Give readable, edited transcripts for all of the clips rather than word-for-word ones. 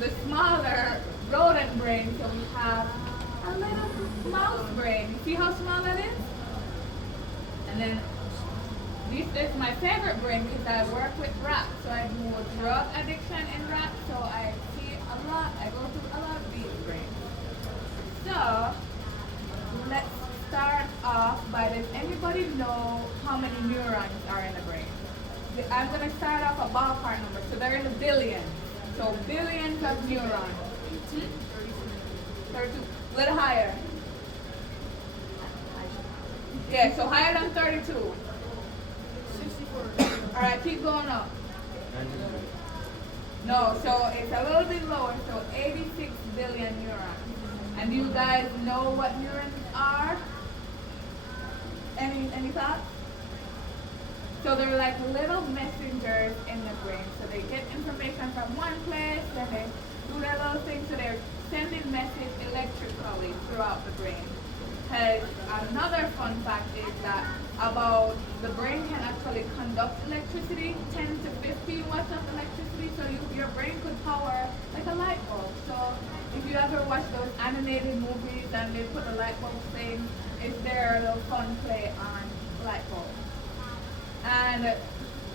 the smaller rodent brain. So we have a little mouse brain. See how small that is? And then this is my favorite brain because I work with rats. So I do drug addiction in rats. So I see a lot, I go through a lot of these brains. So let's start off by this. Anybody know how many neurons are in the brain? I'm going to start off a ballpark number. So they're in the billions. So billions of neurons. 32. A little higher. Yeah, so higher than 32. 64. All right, keep going up. No, so it's a little bit lower. So 86 billion neurons. And you guys know what neurons are? Any thoughts? So they're like little messengers in the brain. So they get information from one place, then they do their little thing. So they're sending message electrically throughout the brain. Because another fun fact is that about the brain can actually conduct electricity, 10 to 15 watts of electricity. So your brain could power like a light bulb. So if you ever watch those animated movies and they put a light bulb thing, it's their little fun play on light bulb. And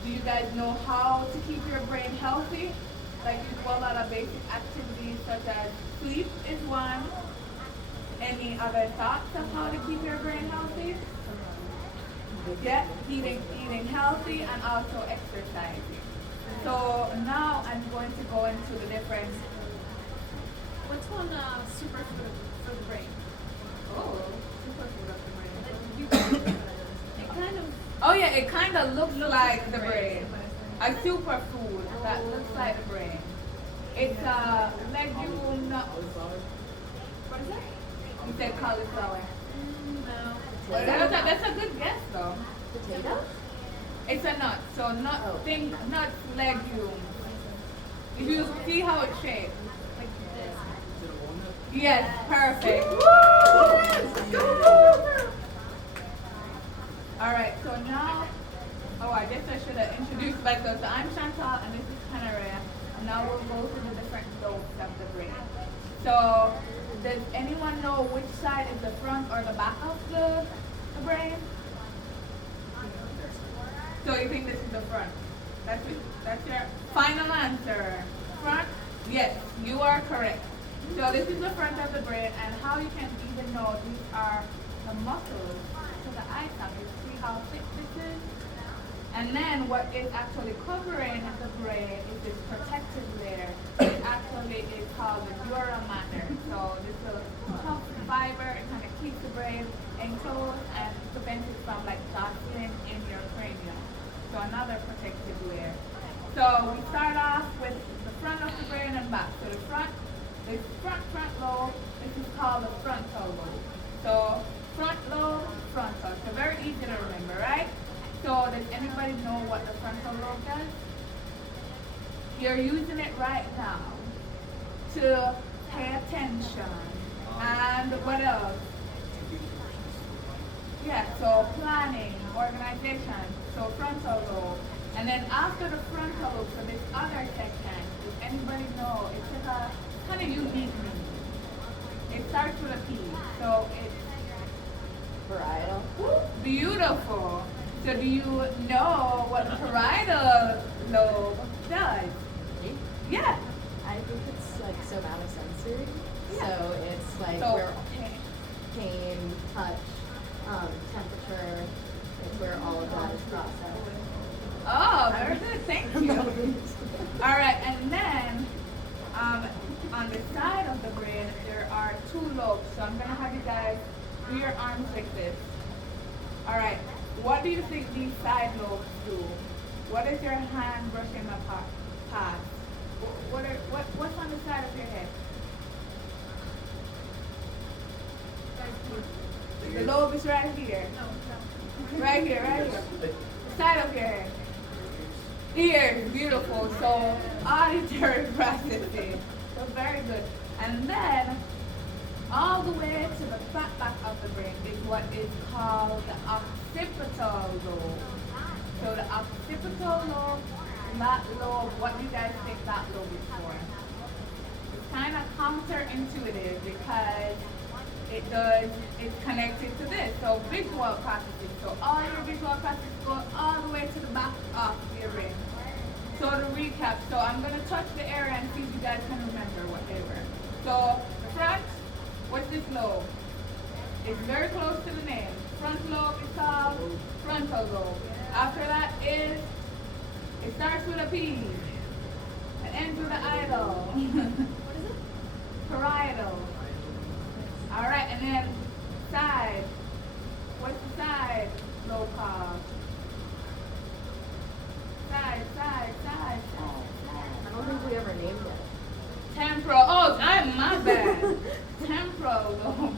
do you guys know how to keep your brain healthy? Like you do a lot of basic activities such as sleep is one. Any other thoughts of how to keep your brain healthy? Yeah, eating healthy and also exercising. So now I'm going to go into the different. What's one superfood for the brain? Oh, superfood of the brain. It kind of. Oh yeah, it kind of looks like the brain. A superfood that looks like the brain. It's a legume. What is that? You said cauliflower. No. Well, that's a good guess though. Potato? It's a nut. So think nuts, legumes. If you see how it's shaped. Like this. Yes, perfect. Alright, so now, I guess I should have introduced myself. So I'm Chantal and this is Canarea. And now we'll go through the different lobes of the brain. So, does anyone know which side is the front or the back of the brain? So you think this is the front? That's your final answer. Front? Yes, you are correct. So this is the front of the brain, and how you can even know these are the muscles to the eye socket. See how thick this is? And then what is actually covering the brain is this protective layer. It actually is called the dura mater. So this little tough fiber, it kind of keeps the brain enclosed and prevents it from like jostling in your cranium. So another protective layer. So we start off with the front of the brain and back. So this front lobe, this is called the frontal lobe. So front lobe, frontal. So very easy to remember, right? So does anybody know what the frontal lobe does? You're using it right now to pay attention. And what else? Yeah, so planning, organization, so frontal lobe. And then after the frontal lobe, so this other section, does anybody know? It's like a kind of unique name. It starts with a P. So it's Varietal. beautiful. So do you know what the parietal lobe does? Yeah. I think it's like somatosensory. Yeah. So it's like So where pain, touch, temperature, it's where all of that is processed. Oh, very good. Thank you. All right, and then on the side of the brain, there are two lobes. So I'm going to have you guys do your arms like this. All right. What do you think these side lobes do? What is your hand brushing past? What's on the side of your head? The lobe is right here. No. Right here, right here. The side of your head. Ears, beautiful. So auditory processing. So very good. And then all the way to the back of the brain is what is called the occipital lobe. So the occipital lobe, that lobe, what do you guys think that lobe is for? It's kind of counterintuitive because it's connected to this. So visual processing. So all your visual processing go all the way to the back of your brain. So to recap, so I'm going to touch the area and see if you guys can remember what they were. So the front, what's this lobe? It's very close to the name. Front lobe is called frontal lobe. After that is, it starts with a P. It ends with an idol. What is it? Parietal. Alright, and then side. What's the side lobe called? Side. I don't think we ever named it. Temporal. Oh, I'm my bad. Temporal lobe.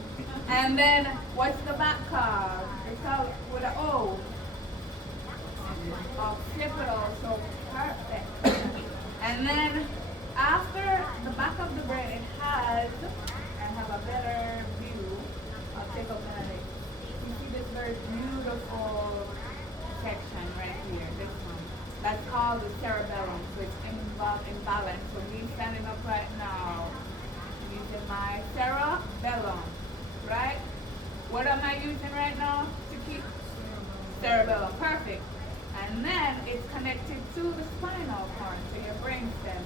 And then what's the back called? It's called with an O. Occipital. So perfect. And then after the back of the brain, it has, I have a better view. I'll take a minute. You see this very beautiful section right here, this one. That's called the cerebellum. So it's involved in balance. So me standing up right now, using my cerebellum, right? What am I using right now to keep? Cerebellum, perfect. And then it's connected to the spinal cord, to your brainstem.